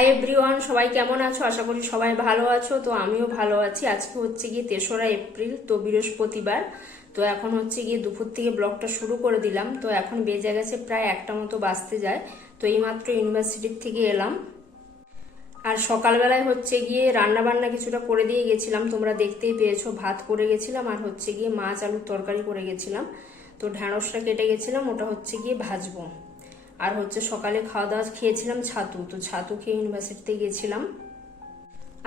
Hi everyone, সবাই কেমন আছো? আশা করি সবাই ভালো আছো। তো আমিও ভালো আছি। আজকে হচ্ছে গিয়ে 3রা এপ্রিল, তো বৃহস্পতিবার। তো এখন হচ্ছে গিয়ে দুপুর থেকে ব্লগটা শুরু করে দিলাম। তো এখন বেজে গেছে প্রায় 1টা মতো বাজতে যায়। তো এইমাত্র ইউনিভার্সিটির থেকে এলাম। আর সকালবেলায় হচ্ছে গিয়ে রান্না বান্না কিছুটা করে দিয়ে গেছিলাম, তোমরা দেখতেই পেয়েছো। ভাত করে গেছিলাম আর হচ্ছে গিয়ে মাছ আলুর তরকারি করে গেছিলাম। তো ঢ্যাঁড়সটা কেটে গেছিলাম, ওটা হচ্ছে গিয়ে ভাজবো। আর হচ্ছে সকালে খাওয়া দাওয়া খেয়েছিলাম ছাতু, তো ছাতু খেয়ে ইউনিভার্সিটিতে গেছিলাম।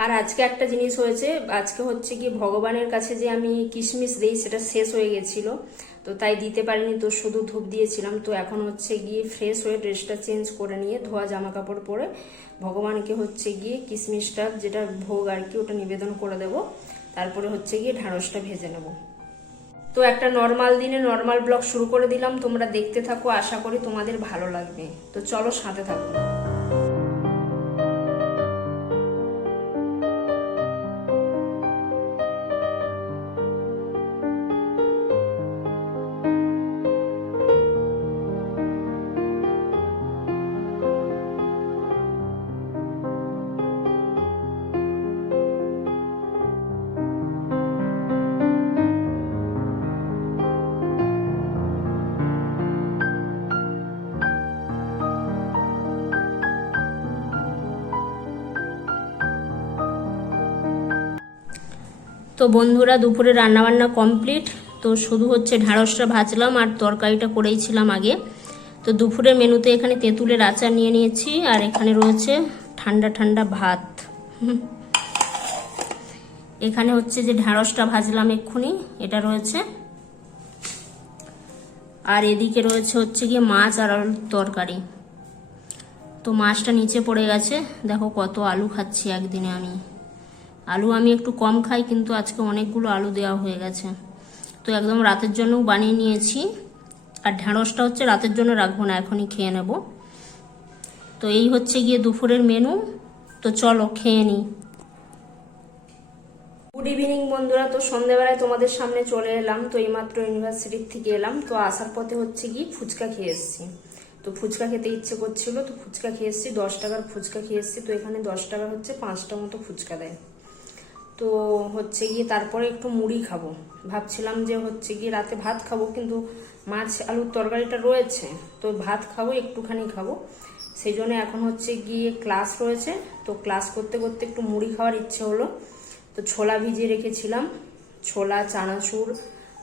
আর আজকে একটা জিনিস হয়েছে, আজকে হচ্ছে গিয়ে ভগবানের কাছে যে আমি কিশমিশ দিই সেটা শেষ হয়ে গেছিল, তো তাই দিতে পারিনি। তো শুধু ধূপ দিয়েছিলাম। তো এখন হচ্ছে গিয়ে ফ্রেশ হয়ে ড্রেসটা চেঞ্জ করে নিয়ে ধোয়া জামা কাপড় পরে ভগবানকে হচ্ছে গিয়ে কিশমিশটা যেটা ভোগ আর কি ওটা নিবেদন করে দেব। তারপরে হচ্ছে গিয়ে ঢ্যাঁড়সটা ভেজে নেব। তো একটা নর্মাল দিনে নর্মাল ব্লগ শুরু করে দিলাম, তোমরা দেখতে থাকো, আশা করি তোমাদের ভালো লাগবে। তো চলো সাথে থাকো। তো বন্ধুরা, দুপুরে রান্নাবান্না কমপ্লিট। তো শুধু হচ্ছে ঢ্যাঁড়সটা ভাজলাম আর তরকারিটা করেইছিলাম আগে। তো দুপুরের মেনুতে এখানে তেঁতুলের আচার নিয়ে নিয়েছি আর এখানে রয়েছে ঠান্ডা ঠান্ডা ভাত। এখানে হচ্ছে যে ঢ্যাঁড়সটা ভাজলাম এক্ষুনি, এটা রয়েছে। আর এদিকে রয়েছে হচ্ছে গিয়ে মাছ আর আলুর তরকারি। তো মাছটা নিচে পড়ে গেছে, দেখো কত আলু খাচ্ছি একদিনে আমি। আলু আমি একটু কম খাই, কিন্তু আজকে অনেকগুলো আলু দেওয়া হয়ে গেছে। তো একদম রাতের জন্যও বানিয়ে নিয়েছি। আর ঢ্যাঁড়সটা হচ্ছে রাতের জন্য রাখবো না, এখনই খেয়ে নেব। তো এই হচ্ছে গিয়ে দুপুরের মেনু। তো চলো খেয়ে নিই। গুড ইভিনিং বন্ধুরা। তো সন্ধ্যাবেলায় তোমাদের সামনে চলে এলাম। তো এইমাত্র ইউনিভার্সিটির থেকে এলাম। তো আসার পথে হচ্ছে গিয়ে ফুচকা খেয়ে এসেছি। তো ফুচকা খেতে ইচ্ছে করছিল, তো ফুচকা খেয়ে এসেছি। 10 টাকার ফুচকা খেয়ে এসেছি। তো এখানে 10 টাকা হচ্ছে 5টা মতো ফুচকা দেয়। তো হচ্ছে গিয়ে তারপরে একটু মুড়ি খাবো। ভাবছিলাম যে হচ্ছে গিয়ে রাতে ভাত খাবো, কিন্তু মাছ আলুর তরকারিটা রয়েছে, তো ভাত খাবো, একটুখানি খাবো। সেই জন্য এখন হচ্ছে গিয়ে ক্লাস রয়েছে। তো ক্লাস করতে করতে একটু মুড়ি খাওয়ার ইচ্ছে হলো। তো ছোলা ভিজিয়ে রেখেছিলাম, ছোলা, চানাচুর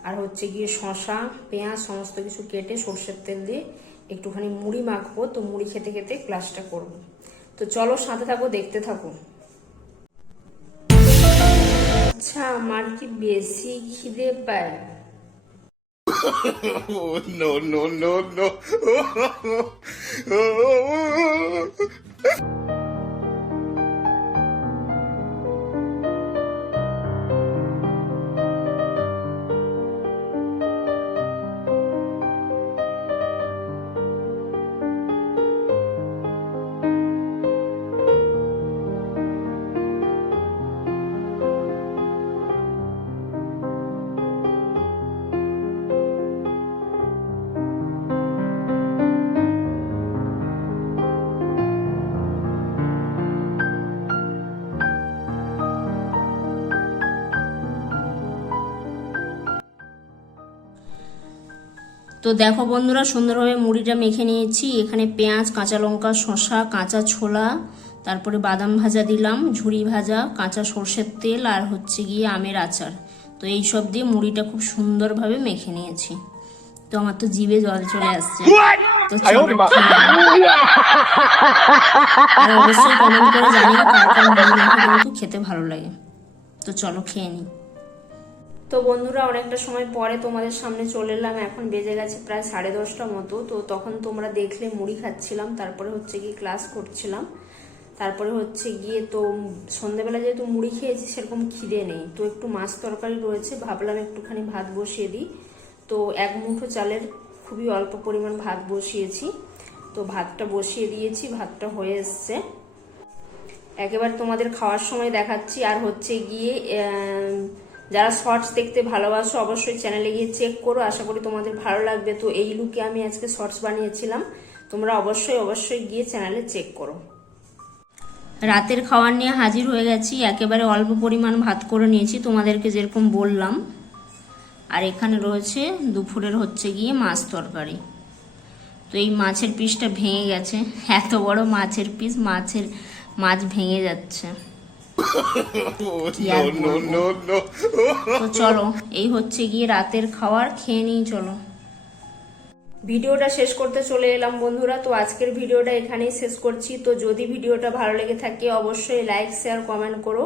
আর হচ্ছে গিয়ে শসা, পেঁয়াজ সমস্ত কিছু কেটে সর্ষের তেল দিয়ে একটুখানি মুড়ি মাখবো। তো মুড়ি খেতে খেতে ক্লাসটা করব। তো চলো সাথে থাকো, দেখতে থাকো। আচ্ছা, আমার কি বেশি খিদে পায়? No, no, no, no. তো দেখো বন্ধুরা, সুন্দরভাবে মুড়িটা মেখে নিয়েছি। এখানে পেঁয়াজ, কাঁচা লঙ্কা, শসা, কাঁচা ছোলা, তারপরে বাদাম ভাজা দিলাম, ঝুরি ভাজা, কাঁচা সর্ষের তেল আর হচ্ছে গিয়ে আমের আচার। তো এই সব দিয়ে মুড়িটা খুব সুন্দরভাবে মেখে নিয়েছি। তো আমার তো জিভে জল চলে আসছে। তো চলো খেয়ে নিই। আর অবশ্যই কমেন্ট করে জানিও কার কার মুড়ি মাখা কিন্তু খেতে ভালো লাগে। তো চলো খেয়ে নিই। তো বন্ধুরা, অনেকটা সময় পরে তোমাদের সামনে চলে এলাম। এখন বেজে গেছে প্রায় 10:30টা মতো। তো তখন তোমরা দেখলে মুড়ি খাচ্ছিলাম, তারপরে হচ্ছে গিয়ে ক্লাস করছিলাম। তারপরে হচ্ছে গিয়ে তো সন্ধ্যেবেলা যেহেতু মুড়ি খেয়েছি সেরকম খিদে নেই, তো একটু মাছ তরকারি রয়েছে, ভাবলাম একটুখানি ভাত বসিয়ে দিই। তো 1 মুঠো চালের খুবই অল্প পরিমাণ ভাত বসিয়েছি। তো ভাতটা বসিয়ে দিয়েছি, ভাতটা হয়ে এসছে। একেবারে তোমাদের খাওয়ার সময় দেখাচ্ছি। আর হচ্ছে গিয়ে যারা শর্টস দেখতে ভালোবাসো অবশ্যই চ্যানেলে গিয়ে চেক করো, আশা করি তোমাদের ভালো লাগবে। তো এই লুকে আমি আজকে শর্টস বানিয়েছিলাম, তোমরা অবশ্যই গিয়ে চ্যানেলে চেক করো। রাতের খাবার নিয়ে হাজির হয়ে গেছি। একেবারে অল্প পরিমাণ ভাত করে নিয়েছি তোমাদেরকে যেরকম বললাম। আর এখানে রয়েছে দুপুরের হচ্ছে গিয়ে মাছ তরকারি। তো এই মাছের পিসটা ভেঙে গেছে, এত বড় মাছের পিস, মাছ ভেঙে যাচ্ছে। কি আর no, বলবো। no, no. তো চলো, এই হচ্ছে গিয়ে রাতের খাবার, খেয়ে নিই চলো। ভিডিওটা শেষ করতে চলে এলাম বন্ধুরা। তো আজকের ভিডিওটা এখানেই শেষ করছি। তো যদি ভিডিওটা ভালো লেগে থাকে অবশ্যই লাইক, শেয়ার, কমেন্ট করো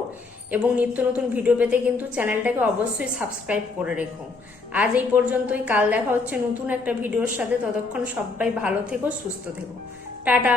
এবং নিত্য নতুন ভিডিও পেতে কিন্তু চ্যানেলটাকে অবশ্যই সাবস্ক্রাইব করে রেখো। আজ এই পর্যন্তই, কাল দেখা হচ্ছে নতুন একটা ভিডিওর সাথে। ততক্ষণ সবাই ভালো থেকো, সুস্থ থেকো, টাটা।